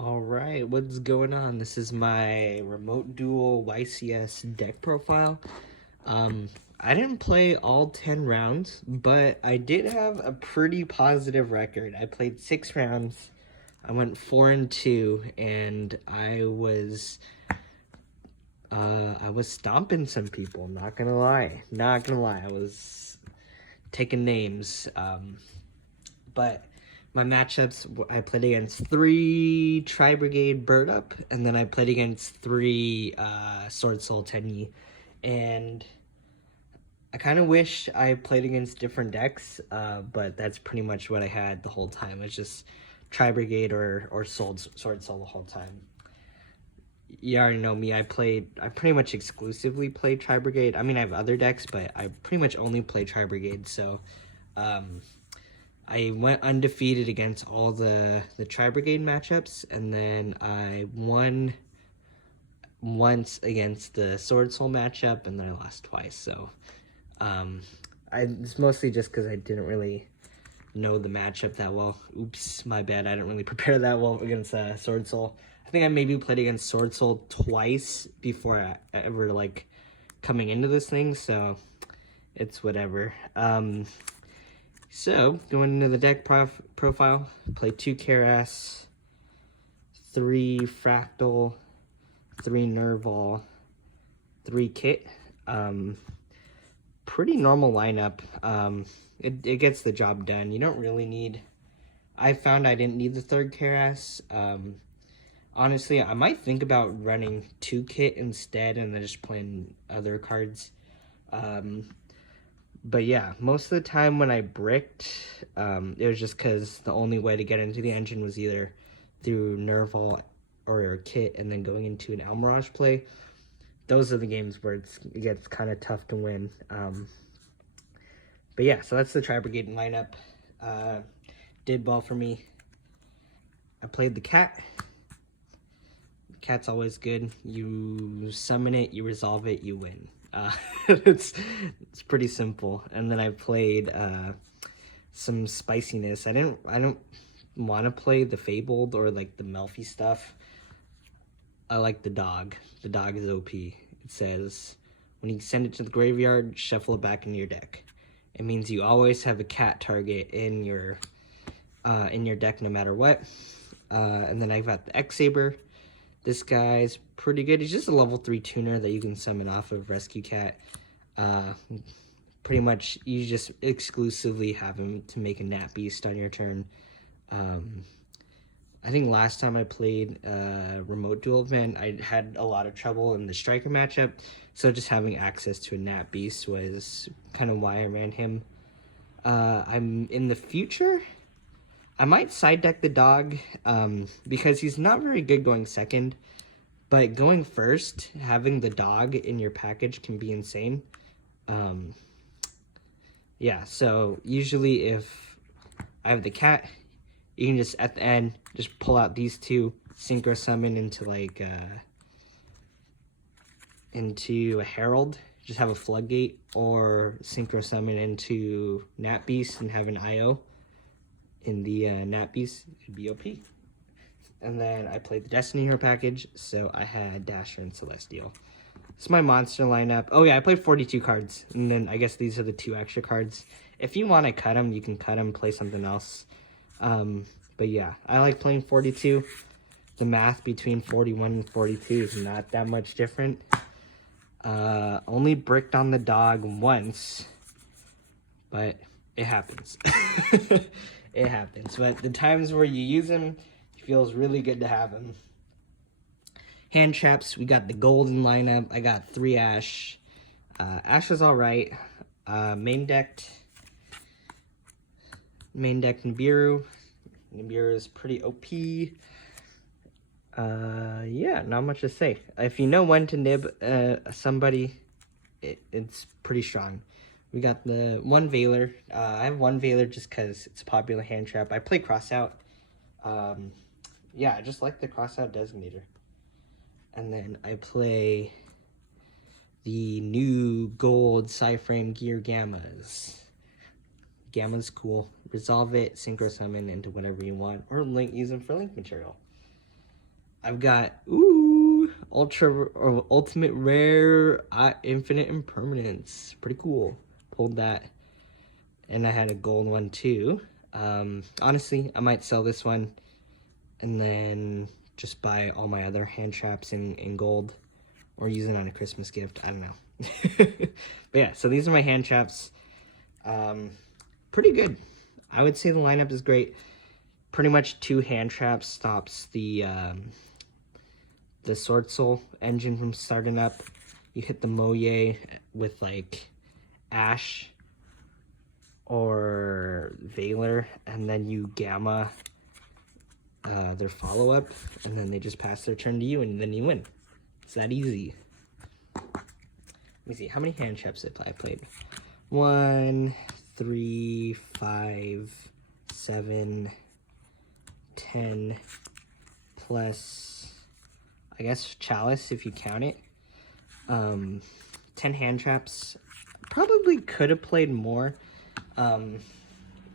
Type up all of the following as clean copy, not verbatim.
Alright, what's going on? This is my remote duel YCS deck profile. I didn't play all 10 rounds, but I did have a pretty positive record. I played 6 rounds. I went 4-2, and I was stomping some people, not gonna lie. I was taking names. But my matchups, I played against 3 tri-brigade bird up, and then I played against 3 sword soul tenyi, and I kind of wish I played against different decks, but that's pretty much what I had the whole time. It's just tri-brigade or sword soul the whole time. You already know me. I pretty much exclusively played tri-brigade. I mean, I have other decks, but I pretty much only play tri-brigade, so I went undefeated against all the tri-brigade matchups, and then I won once against the sword soul matchup, and then I lost twice. So it's mostly just because I didn't really know the matchup that well. Oops, my bad. I didn't really prepare that well against sword soul. I think I maybe played against sword soul twice before I ever coming into this thing, so it's whatever. So, going into the deck profile, play 2 Karass, 3 Fractal, 3 Nerval, 3 Kit. Pretty normal lineup. It gets the job done. You don't really need... I found I didn't need the 3rd Karass. Honestly, I might think about running 2 Kit instead and then just playing other cards. But yeah, most of the time when I bricked, it was just because the only way to get into the engine was either through Nerval or Kit and then going into an Almirage play. Those are the games where it gets kind of tough to win. But yeah, so that's the tri-brigade lineup. Did well for me. I played the cat. Cat's always good. You summon it, you resolve it, you win. It's pretty simple. And then I played some spiciness. I don't want to play the Fabled or the Melfi stuff. I like the dog. The dog is OP. It says when you send it to the graveyard, shuffle it back into your deck. It means you always have a cat target in your deck no matter what. And then I've got the X-Saber. This guy's pretty good. He's just a level 3 tuner that you can summon off of Rescue Cat. Pretty much, you just exclusively have him to make a Nat Beast on your turn. I think last time I played Remote Duel event, I had a lot of trouble in the Striker matchup, so just having access to a Nat Beast was kind of why I ran him. I'm in the future... I might side deck the dog because he's not very good going second, but going first, having the dog in your package can be insane. Yeah, so usually if I have the cat, you can just at the end just pull out these 2, synchro summon into a Herald, just have a Floodgate, or synchro summon into Nat Beast and have an IO. In the Nat Beast, it'd be OP. And then I played the Destiny Hero package, so I had Dasher and Celestial. It's my monster lineup. Oh yeah, I played 42 cards, and then I guess these are the 2 extra cards. If you want to cut them, you can cut them, play something else. But yeah, I like playing 42. The math between 41 and 42 is not that much different. Only bricked on the dog once, but it happens. It happens, but the times where you use him, it feels really good to have him. Hand traps, we got the golden lineup. I got 3 Ash. Ash is alright. Main deck Nibiru. Nibiru is pretty OP. Yeah, not much to say. If you know when to nib somebody, it's pretty strong. We got the 1 Veiler. I have 1 Veiler just because it's a popular hand trap. I play Crossout. Yeah, I just like the Crossout Designator. And then I play the new gold Psyframe Gear Gammas. Gamma's cool. Resolve it, synchro summon into whatever you want, or use them for link material. I've got ultra or ultimate rare infinite impermanence. Pretty cool. Pulled that, and I had a gold one too. Honestly, I might sell this one and then just buy all my other hand traps in gold, or use it on a Christmas gift. I don't know. But yeah, so these are my hand traps. Pretty good. I would say the lineup is great. Pretty much 2 hand traps stops the Sword Soul engine from starting up. You hit the Moye with like Ash or Valor, and then you Gamma their follow-up, and then they just pass their turn to you, and then you win. It's that easy. Let me see, how many hand traps have I played? 1, 3, 5, 7, 10, plus, I guess, Chalice, if you count it. 10 hand traps. Probably could have played more.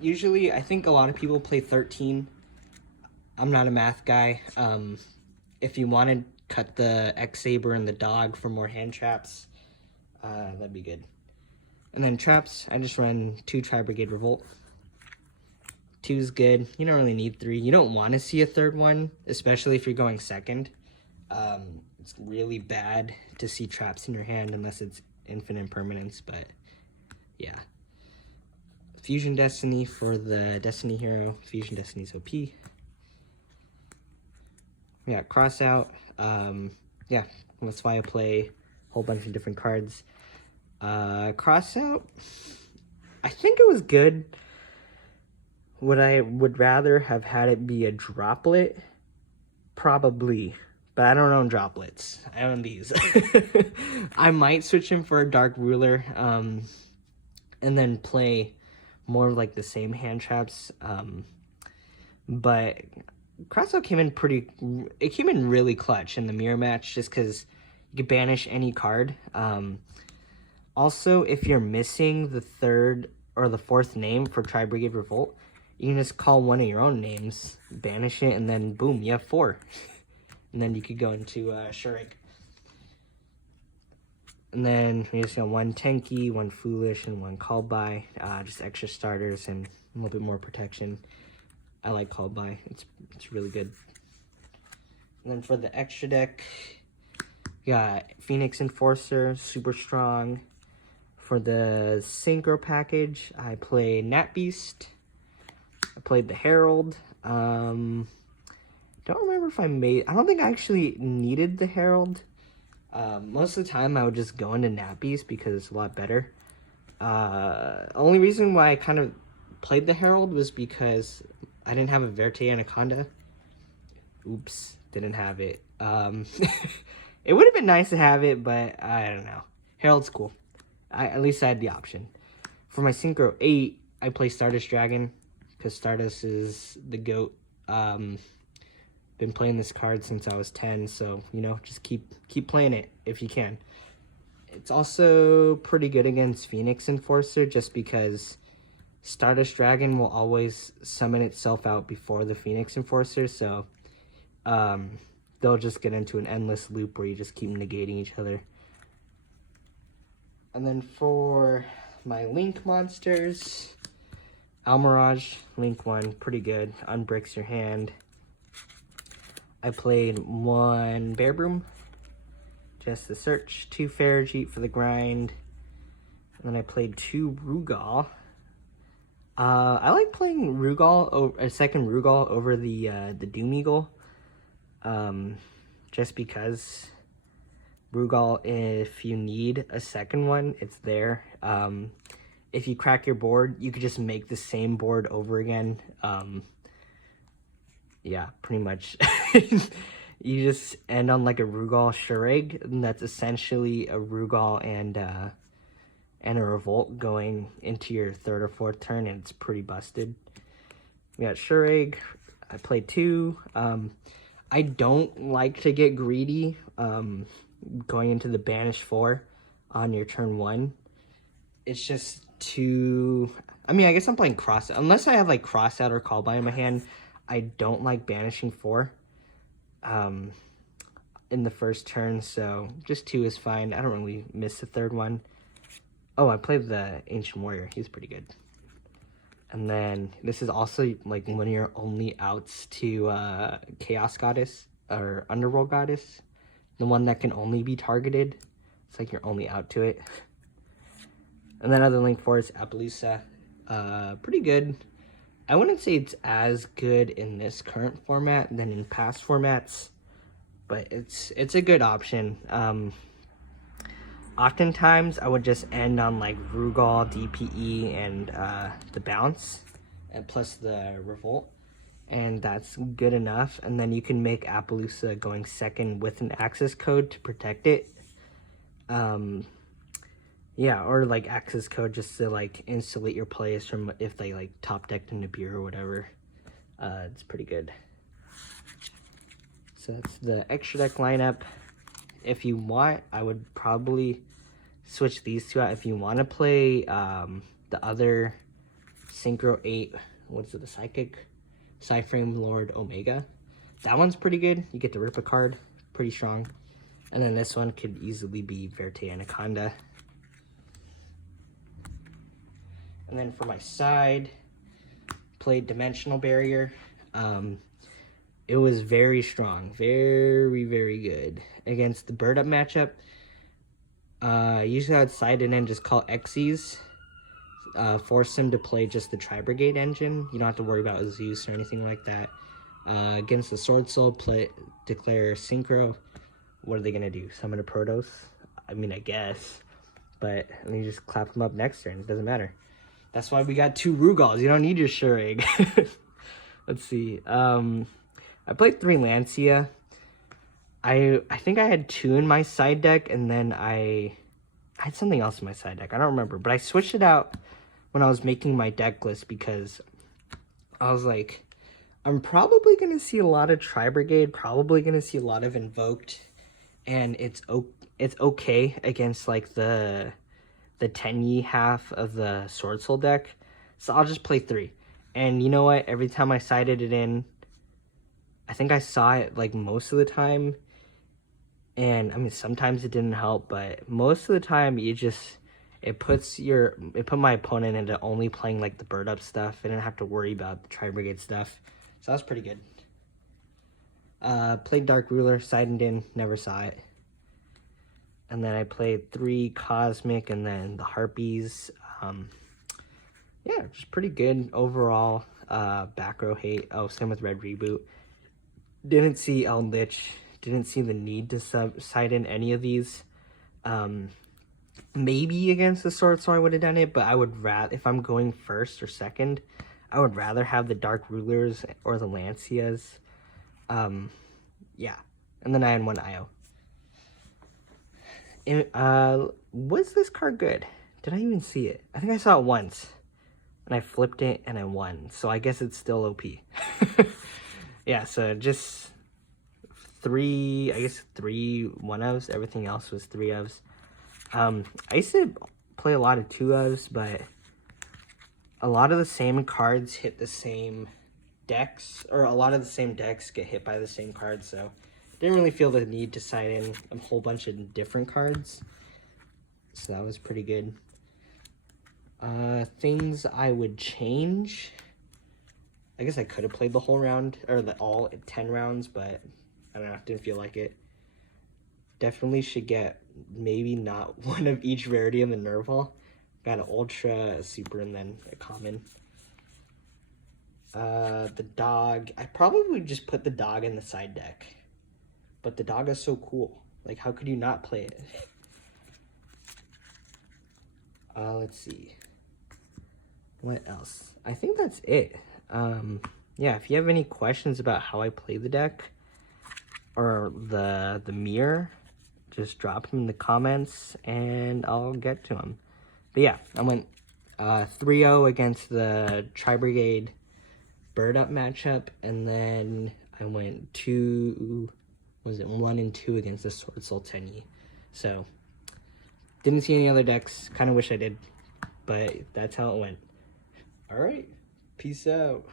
Usually, I think a lot of people play 13. I'm not a math guy. If you want to cut the X-Saber and the dog for more hand traps, that'd be good. And then traps, I just run 2 tri-brigade revolt. 2's good. You don't really need 3. You don't want to see a 3rd one, especially if you're going second. It's really bad to see traps in your hand unless it's infinite permanence, but yeah. Fusion Destiny for the Destiny hero. Fusion Destiny's OP. Yeah, cross out. Yeah, that's why I play a whole bunch of different cards. Cross out, I think it was good. I would rather have had it be a droplet? Probably. But I don't own droplets. I own these. I might switch him for a Dark Ruler, and then play more of like the same hand traps. But Crossout came in really clutch in the mirror match, just because you could banish any card. Also, if you're missing the 3rd or the 4th name for Tri-Brigade Revolt, you can just call one of your own names, banish it, and then boom, you have 4. And then you could go into Shurik. And then we just got 1 Tenki, 1 Foolish, and 1 Called By. Just extra starters and a little bit more protection. I like Called By. It's really good. And then for the extra deck, we got Phoenix Enforcer, super strong. For the Synchro package, I play Nat Beast. I played the Herald. Don't remember if I don't think I actually needed the Herald. Most of the time I would just go into Nat Beast because it's a lot better. Only reason why I kind of played the Herald was because I didn't have a Verte Anaconda. Oops, didn't have it. It would have been nice to have it, but I don't know. Herald's cool. At least I had the option. For my Synchro 8, I play Stardust Dragon, because Stardust is the GOAT. Been playing this card since I was 10, so, you know, just keep playing it if you can. It's also pretty good against Phoenix Enforcer, just because Stardust Dragon will always summon itself out before the Phoenix Enforcer, so they'll just get into an endless loop where you just keep negating each other. And then for my Link monsters, Almirage, Link 1, pretty good. Unbricks your hand. I played 1 Bear Broom, just the search, 2 Farrajeet for the grind, and then I played 2 Rugal. I like playing Rugal, a second Rugal over the Doom Eagle, just because Rugal, if you need a second one, it's there. If you crack your board, you could just make the same board over again. Yeah, pretty much. You just end on like a Rugal Shurig, and that's essentially a Rugal and a Revolt going into your 3rd or 4th turn, and it's pretty busted. We got Shurig. I played 2. I don't like to get greedy going into the Banish 4 on your turn 1. It's just too... I mean, I guess I'm playing Crossout. Unless I have like Crossout or Call By in my hand, I don't like banishing 4. in the first turn, so just 2 is fine. I don't really miss the third one. Oh, I played the Ancient Warrior. He's pretty good. And then this is also like one of your only outs to Chaos Goddess or Underworld Goddess. The one that can only be targeted. It's like you're only out to it. And then other Link Force, Appaloosa. Pretty good. I wouldn't say it's as good in this current format than in past formats, but it's a good option. Oftentimes I would just end on like Rugal, DPE, and the bounce, and plus the revolt, and that's good enough. And then you can make Appaloosa going second with an access code to protect it. Yeah, or like access code just to like insulate your players from if they like top decked a Nibiru or whatever. It's pretty good. So that's the extra deck lineup. If you want, I would probably switch these 2 out. If you want to play the other Synchro 8, what's it, the Psychic? Psyframe Lord Omega. That one's pretty good. You get to rip a card. Pretty strong. And then this one could easily be Verte Anaconda. And then for my side, played Dimensional Barrier. It was very strong. Very, very good. Against the Bird Up matchup, usually I'd side it in, just call Xyz. Force him to play just the Tri-Brigade engine. You don't have to worry about Zeus or anything like that. Against the Sword Soul, declare Synchro. What are they going to do? Summon a Protoss? I mean, I guess. But then you just clap them up next turn. It doesn't matter. That's why we got 2 Rugals. You don't need your Shurig. Let's see. I played 3 Lancia. I think I had 2 in my side deck, and then I had something else in my side deck. I don't remember, but I switched it out when I was making my deck list because I was like, I'm probably going to see a lot of Tri-Brigade, probably going to see a lot of Invoked, and it's okay against like the 10-yi half of the Sword Soul deck. So I'll just play 3. And you know what? Every time I sided it in, I think I saw it like most of the time. And I mean, sometimes it didn't help, but most of the time it put my opponent into only playing like the Bird Up stuff. I didn't have to worry about the Tri-Brigade stuff. So that was pretty good. Played Dark Ruler, sided in, never saw it. And then I played 3 Cosmic and then the Harpies. Yeah, just pretty good overall. Back row hate. Oh, same with Red Reboot. Didn't see Eldritch. Didn't see the need to side in any of these. Maybe against the Sword Soul I would have done it, but I would rather, if I'm going first or second, I would rather have the Dark Rulers or the Lancias. Yeah. And then I had 1 IO. Was this card good? Did I even see it? I think I saw it once. And I flipped it and I won. So I guess it's still OP. Yeah, so just 3 1-ofs. Everything else was 3-ofs. I used to play a lot of 2-ofs, but a lot of the same cards hit the same decks, or a lot of the same decks get hit by the same cards, so didn't really feel the need to side in a whole bunch of different cards. So that was pretty good. Things I would change. I guess I could have played the whole round, or all 10 rounds, but I don't know, didn't feel like it. Definitely should get maybe not one of each rarity in the Nerval. Got an Ultra, a Super, and then a Common. The dog. I probably would just put the dog in the side deck. But the dog is so cool. Like, how could you not play it? Let's see. What else? I think that's it. Yeah, if you have any questions about how I play the deck or the mirror, just drop them in the comments and I'll get to them. But yeah, I went 3-0 against the Tri-Brigade Bird Up matchup, and then I went 1 and 2 against the Sword Soul 10-yi. So, didn't see any other decks. Kind of wish I did, but that's how it went. Alright, peace out.